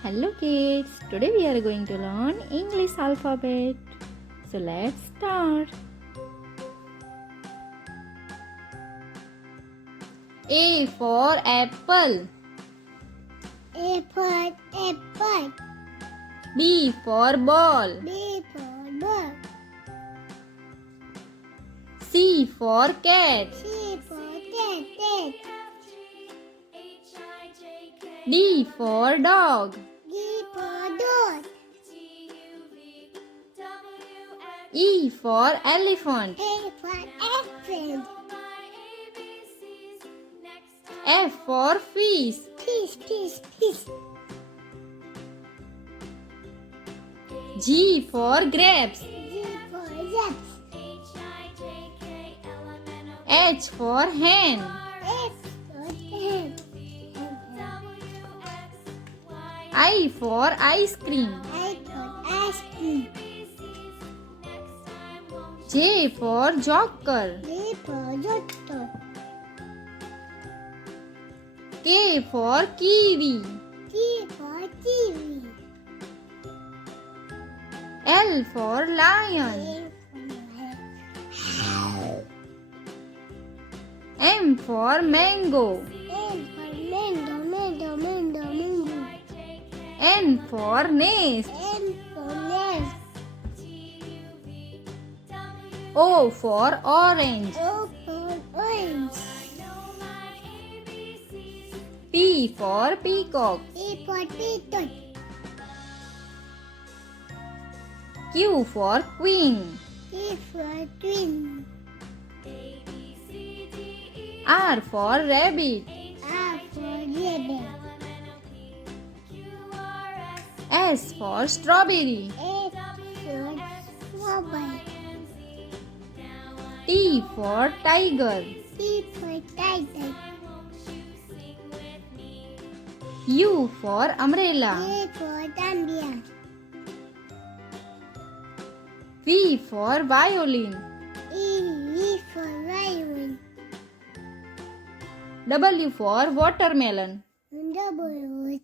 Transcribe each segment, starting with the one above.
Hello kids, today we are going to learn English alphabet. So let's start. A for apple. A for apple. B for ball. B for ball. C for cat. C for cat. D for dog. D for dog. E for elephant. A for elephant. F for fish. Fish. G for grapes. G for grapes. H for hen. H for hen. I for ice cream. I for ice cream. J for joker. J for joker. K for kiwi. K for kiwi. L for lion. M for mango. M for mango. N for nest. N for nest. O for orange. O for orange. P for peacock. P for peacock. Q for queen. Q for queen. R for rabbit. R for rabbit. S for strawberry. S for strawberry. T for tiger. T for tiger. U for umbrella. A for umbrella. V for violin. E for violin. W for watermelon. W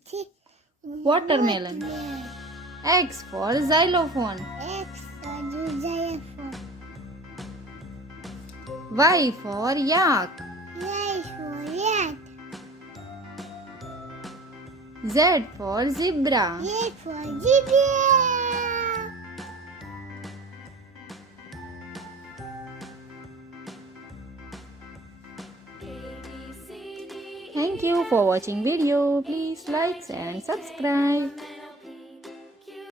Watermelon. X for xylophone. X for xylophone. Y for yak. Y for yak. Z for zebra. Z for zebra. Thank you for watching video. Please like and subscribe.